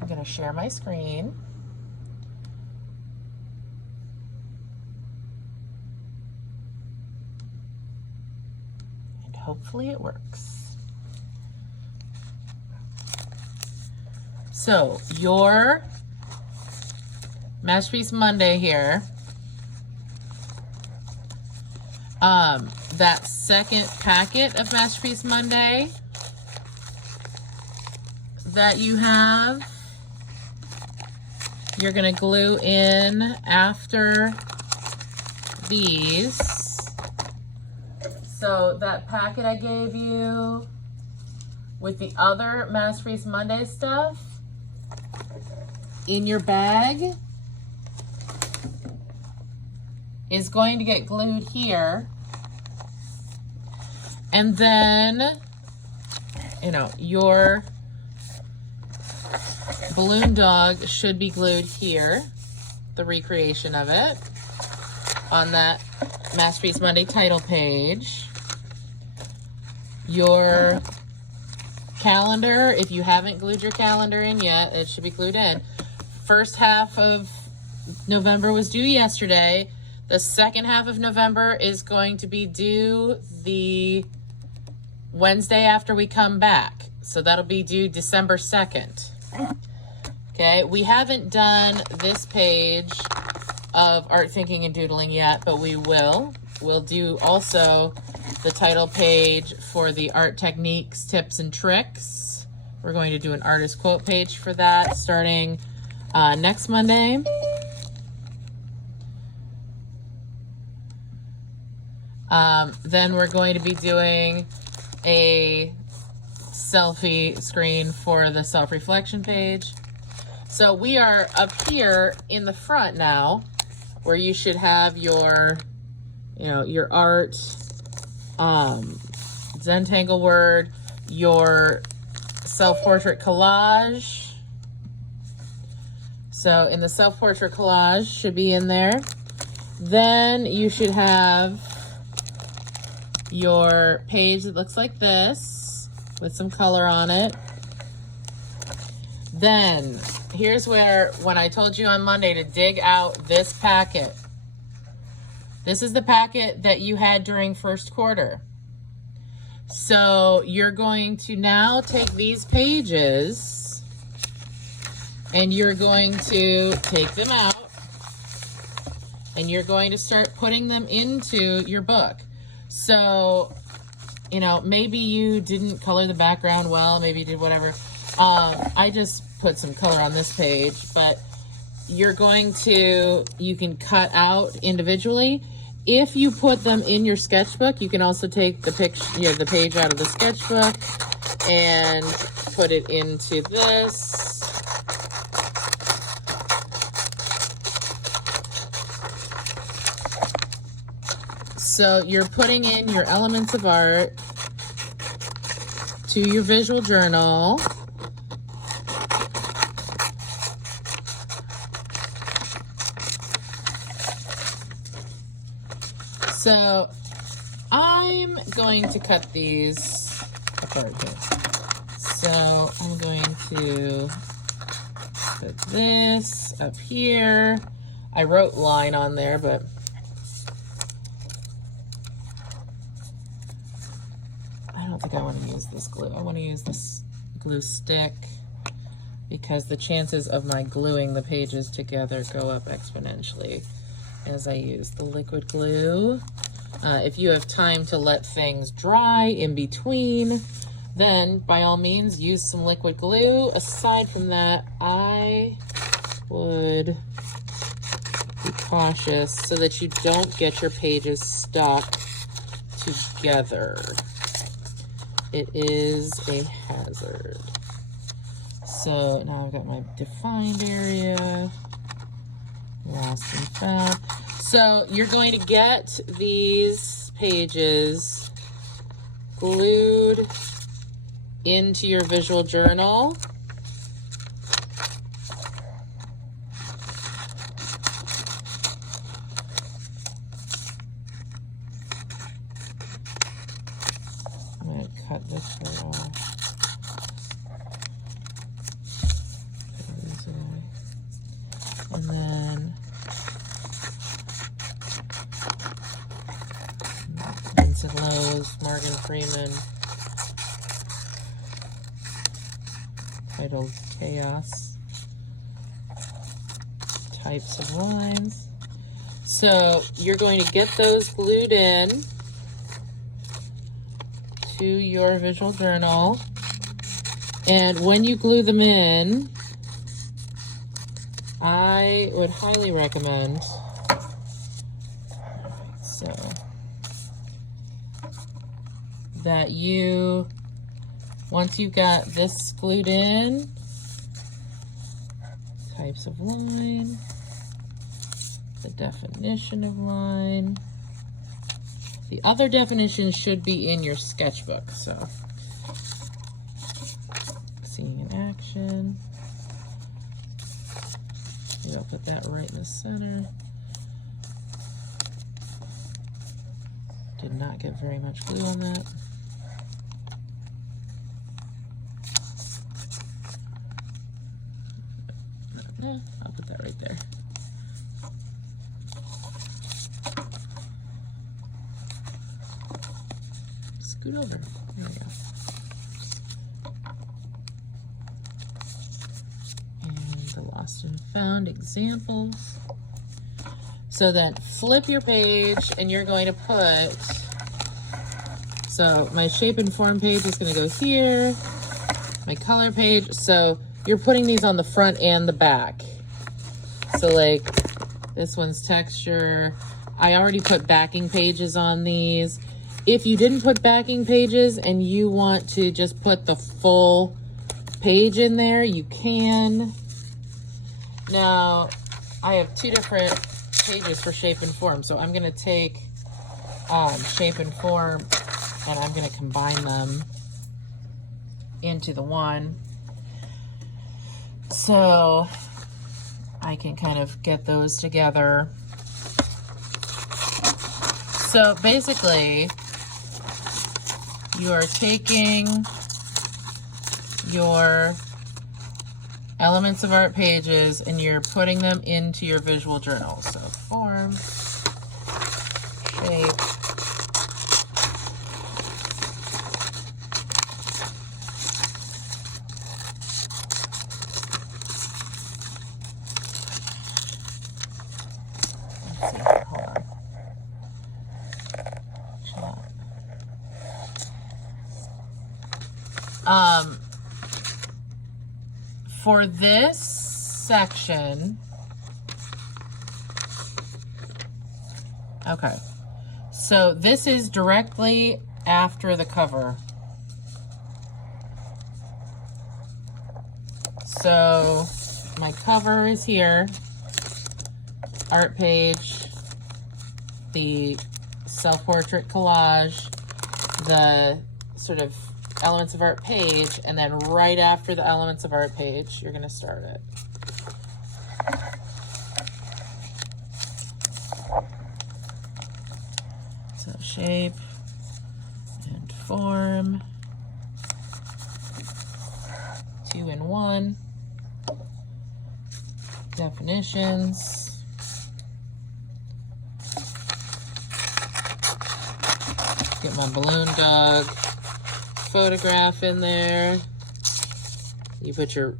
I'm going to share my screen. And hopefully it works. So your Masterpiece Monday here, that second packet of Masterpiece Monday that you have, you're going to glue in after these. So that packet I gave you with the other Masterpiece Monday stuff in your bag is going to get glued here. And then, you know, your balloon dog should be glued here, the recreation of it, on that Masterpiece Monday title page. Your calendar, if you haven't glued your calendar in yet, it should be glued in. First half of November was due yesterday. The second half of November is going to be due the Wednesday after we come back. So that'll be due December 2nd. Okay, we haven't done this page of art thinking and doodling yet, but we will. We'll do also the title page for the art techniques, tips, and tricks. We're going to do an artist quote page for that starting next Monday. Then we're going to be doing a selfie screen for the self-reflection page. So we are up here in the front now, where you should have your, you know, your art, Zentangle word, your self-portrait collage. So in the self-portrait collage should be in there. Then you should have your page that looks like this with some color on it. Then here's where, when I told you on Monday to dig out this packet, this is the packet that you had during first quarter. So you're going to now take these pages and you're going to take them out and you're going to start putting them into your book. So, you know, maybe you didn't color the background well, maybe you did whatever. I just put some color on this page, but you're going to, you can cut out individually. If you put them in your sketchbook, you can also take the picture, you know, the page out of the sketchbook and put it into this. So you're putting in your elements of art to your visual journal. So I'm going to cut these apart here. So I'm going to put this up here. I wrote line on there, but I don't think I want to use this glue. I want to use this glue stick because the chances of my gluing the pages together go up exponentially as I use the liquid glue. If you have time to let things dry in between, then by all means use some liquid glue. Aside from that, I would be cautious so that you don't get your pages stuck together. It is a hazard. So now I've got my defined area, lost and found. So you're going to get these pages glued into your visual journal. I'm going to cut this part off. Put Highs and Lows, Morgan Freeman. Titled Chaos. Types of lines. So you're going to get those glued in to your visual journal. And when you glue them in, I would highly recommend, so, that you, once you've got this glued in, types of line, the definition of line, the other definition should be in your sketchbook, so, seeing in action. Maybe I'll put that right in the center. Did not get very much glue on that. No, I'll put that right there. Scoot over. There we go. Lost and found examples. So then flip your page and you're going to put, so my shape and form page is going to go here, my color page, so you're putting these on the front and the back. So like this one's texture. I already put backing pages on these. If you didn't put backing pages and you want to just put the full page in there, you can. Now, I have two different pages for shape and form, so I'm going to take shape and form and I'm going to combine them into the one. So I can kind of get those together. So basically, you are taking your elements of art pages and you're putting them into your visual journal. So form, shape, let's see, hold on. For this section, okay, so this is directly after the cover. So my cover is here, art page, the self-portrait collage, the sort of elements of art page, and then right after the elements of art page, you're going to start it. So shape and form, 2 in 1, definitions, get my balloon dog photograph in there. You put your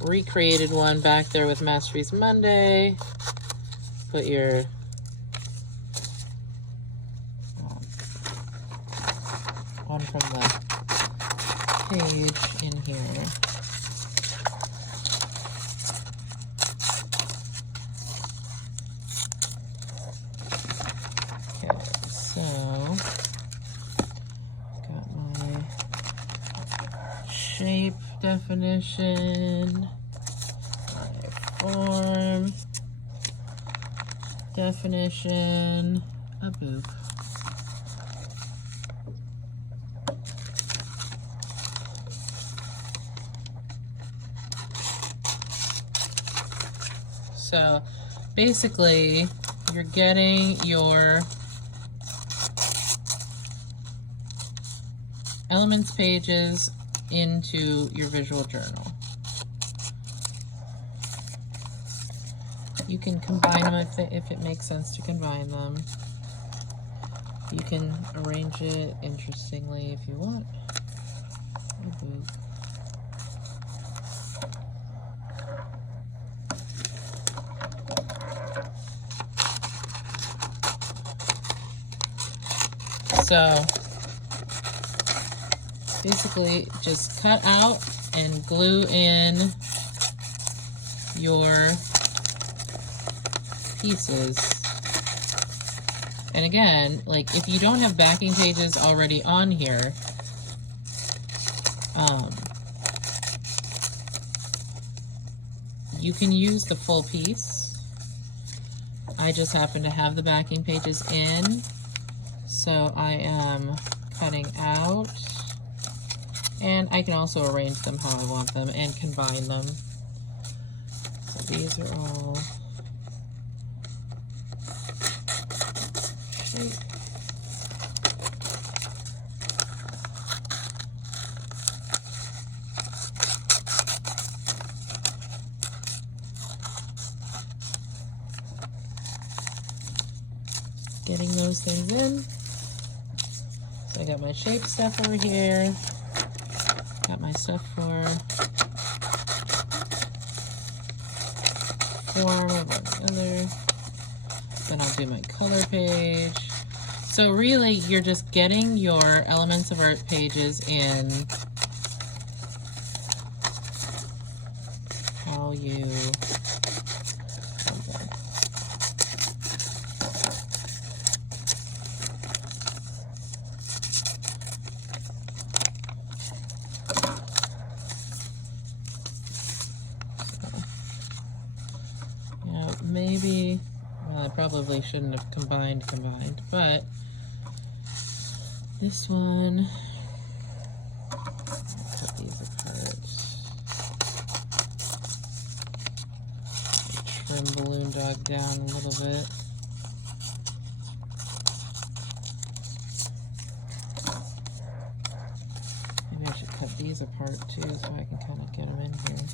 recreated one back there with Masterpiece Monday. Put your one from the page in here. Okay, so shape definition, my form definition, a boop. So basically, you're getting your elements pages into your visual journal. You can combine them if it makes sense to combine them. You can arrange it interestingly if you want. So basically just cut out and glue in your pieces. And again, like if you don't have backing pages already on here, you can use the full piece. I just happen to have the backing pages in, so I am cutting out, and I can also arrange them how I want them and combine them. So these are all shaped. Getting those things in. So I got my shape stuff over here. Got my stuff for form over other. Then I'll do my color page. So really, you're just getting your Elements of Art pages in how you maybe, well, I probably shouldn't have combined, but this one, cut these apart. Trim Balloon Dog down a little bit. Maybe I should cut these apart too so I can kind of get them in here.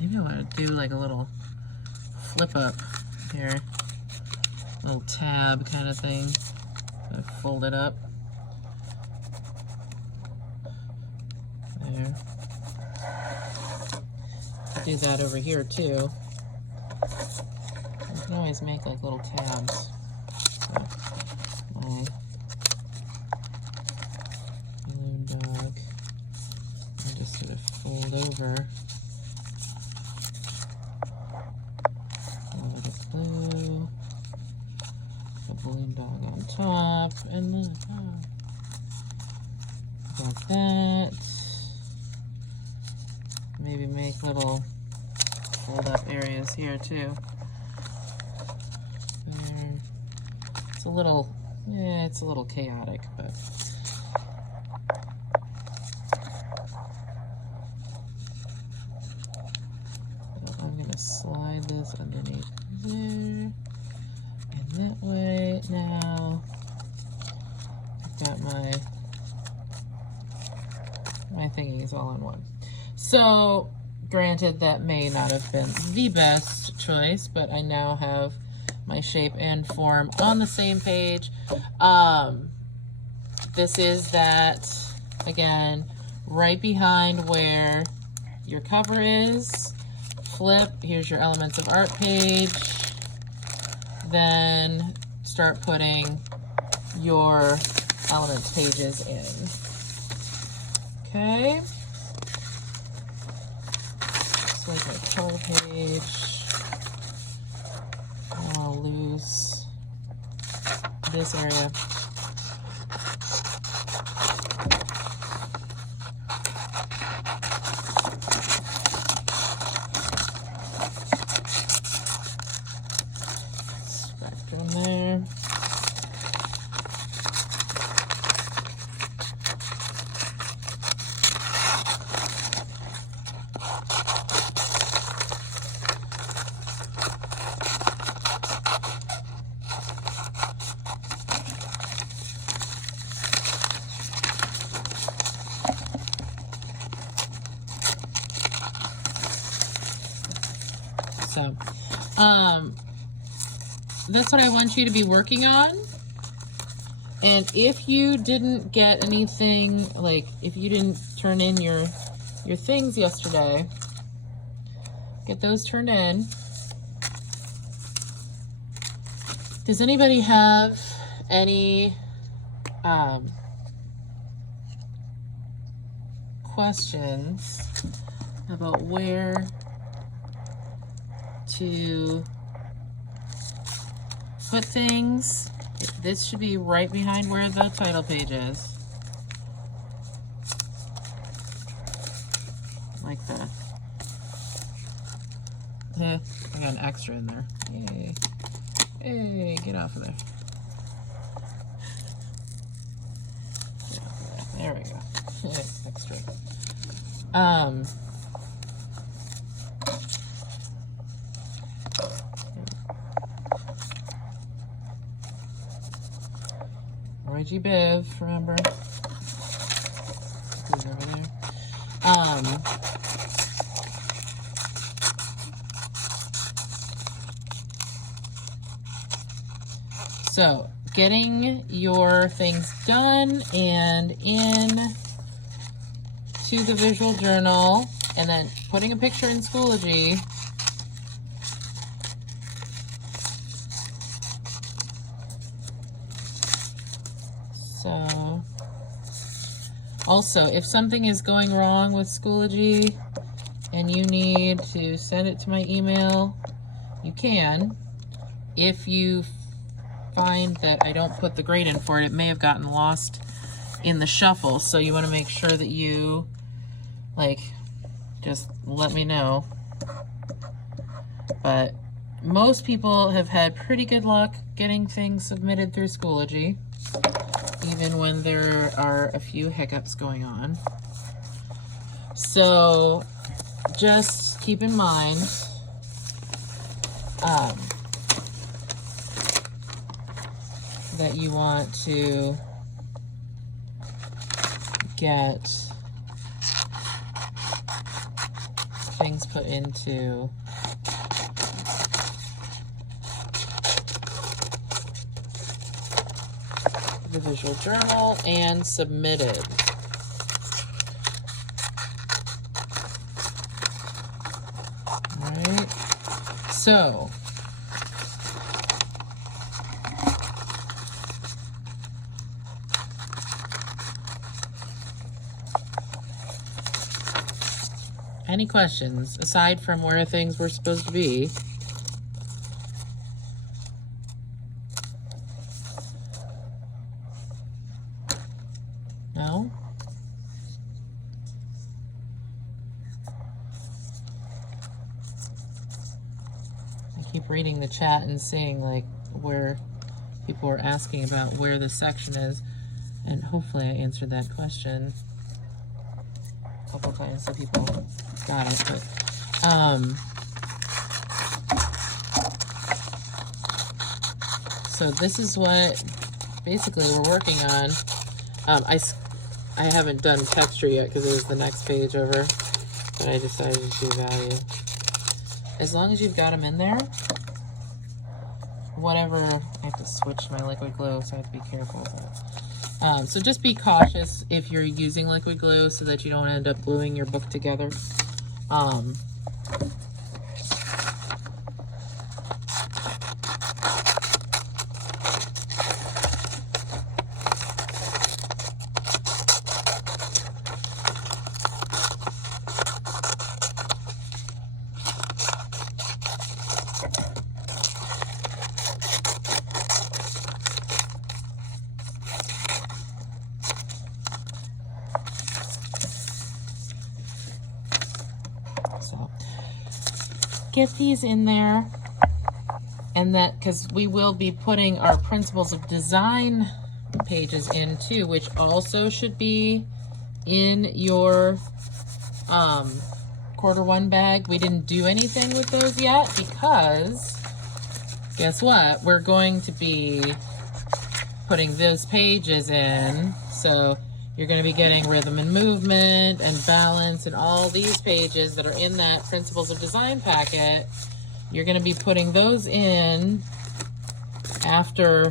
Maybe I want to do like a little flip up here, little tab kind of thing. I fold it up. There. Do that over here too. You can always make like little tabs. So, my balloon dog. I just sort of fold over. Glue, the balloon dog on top, and then like that. Maybe make little fold up areas here too. It's a little, it's a little chaotic, but I'm gonna slide this underneath there, and that way. Now I've got my thingies all in one. So granted, that may not have been the best choice, but I now have my shape and form on the same page. This is that, again, right behind where your cover is. Flip, here's your Elements of Art page. Then start putting your Elements pages in. Okay. So like my color page. I'll lose this area. that's what I want you to be working on. And if you didn't get anything, like if you didn't turn in your things yesterday, get those turned in. Does anybody have any questions about where to put things? This should be right behind where the title page is. Like that. I got an extra in there. Yay. Hey, get off of there. There we go. Extra. Reggie Biv, remember? Who's over there? So, getting your things done and in to the visual journal, and then putting a picture in Schoology. So, also, if something is going wrong with Schoology and you need to send it to my email, you can. If you find that I don't put the grade in for it, it may have gotten lost in the shuffle, so you want to make sure that you just let me know. But most people have had pretty good luck getting things submitted through Schoology, even when there are a few hiccups going on. So just keep in mind that you want to get things put into the visual journal and submitted. All right, so any questions aside from where things were supposed to be? No? I keep reading the chat and seeing where people are asking about where the section is, and hopefully I answered that question a couple times so people got it. But so this is what basically we're working on. I haven't done texture yet because it was the next page over, but I decided to do value. As long as you've got them in there, whatever, I have to switch my liquid glue, so I have to be careful with that. So just be cautious if you're using liquid glue so that you don't end up gluing your book together. So get these in there, and that because we will be putting our principles of design pages in too, which also should be in your Q1 bag. We didn't do anything with those yet because guess what? We're going to be putting those pages in. So you're going to be getting rhythm and movement and balance and all these pages that are in that Principles of Design packet. You're going to be putting those in after